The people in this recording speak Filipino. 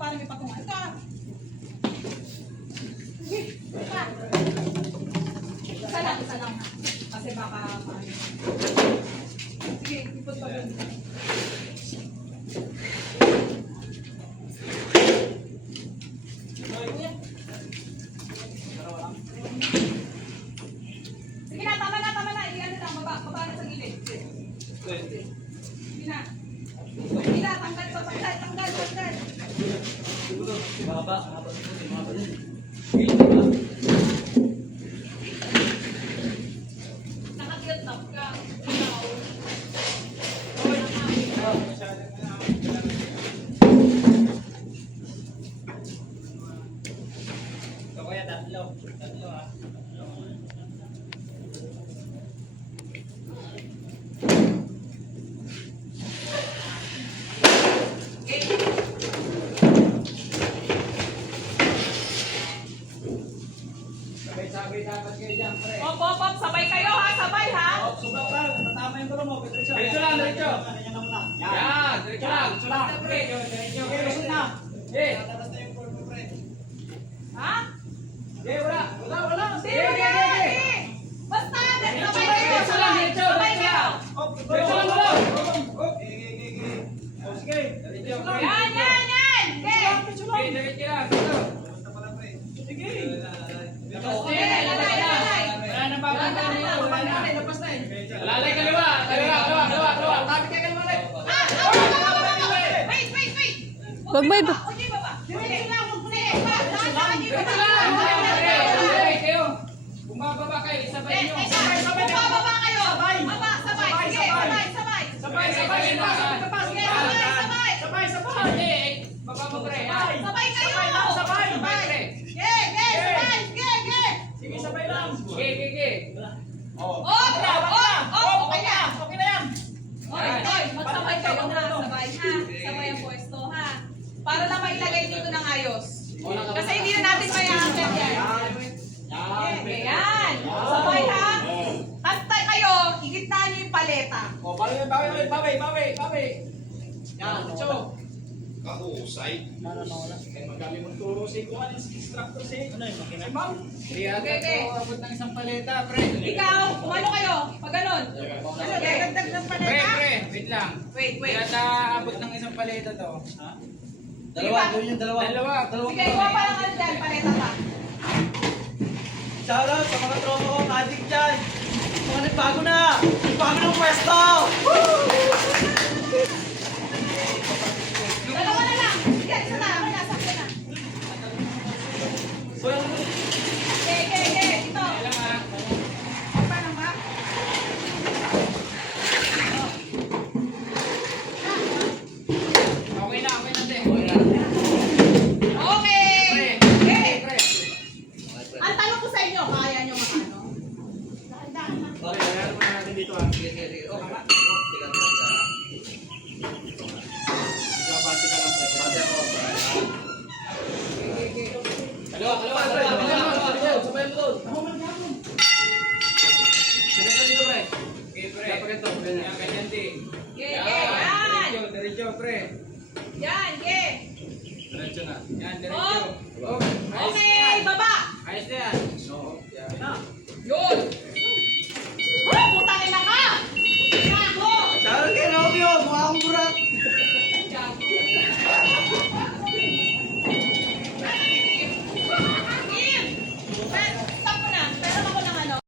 para may patungan. Ito ah. Sige, isa. Isa lang ha. Kasi baka paano. Sige, ipot pa dun. Sige na, tama na. Iyan na lang, baba na sa gilid. Sige na. Sige na, tanggal. Mahaba din. Nakakit na ka. Ito kaya tatlo ah. Sabay dapat kayo dyan, pre. Op, sabay kayo ha, sabay ha. Sugat pa, tatama yung gulo mo. Diretso lang. Yan, diretso lang. Pre, diretso. Lusot na. Tatas na yung form mo, pre. Ha? Wala. Hindi. Basta, sabay kayo. Sabay kayo. Diretso lang gulo. Sige. Yan. Diretso lang. Sige. Wala na bababa niyo. Lalay kaliwa. Tabi kayo kaliwa ulit. Wait. Wag may ba? Okay, baba. Diretso lang. Kayo. Kung bababa kayo, isabay nyo. Kung bababa kayo. Baba, sabay. Sige, sabay. Sabay. Baba mo, pre. Sabay kayo. Sabay, pre. Sabay. Sige, sabay lang. Ge. Okay na. Okay na yan. Okay, magsabay kayo ha. Sabay ha. Sabay ang pwesto ha. Para lang mailagay dito ng ayos. Kasi hindi na natin may aangat yan. Yan. Sabay ha. Hasta kayo, igitnaan nyo yung paleta. Bawi. Yan, ito. Kahusay. Magaling mong turo si Kuan, instructor si. Ano yung makina? Hindi Okay. abot ng isang paleta, pre. Ikaw, kumano kayo? Pag ganun. Ano, dagdag ng paleta? Pre, wait lang. Wait. Kaya abot ng isang paleta to. Ha? Dalawa. Dalawa. Sige, kuha pa lang ano dyan, paleta pa. Shoutout sa mga tropa ko, adik dyan. Mga nagbago na. Nagbago ng pwesto. Dalawa na lang. Sige, isa na. Ako na, sakto na. Sige. Ito. Kailan ha? Pa lang ba? Okay na, te. Okay. Pre. Ang tanong ko sa inyo, kaya nyo makano? Dahan-dahan na. Okay, kaya naman natin dito ha. Sige. Oh, kama. Kaliwa. Sabay mo doon. Sige dito, pre. Okay, pre. Dapat ito. Ganyan din. Yan. Diretso, pre. Yan. Diretso na. Yan, Oh. diretso. Okay, baba. Ayos na yan. Yun.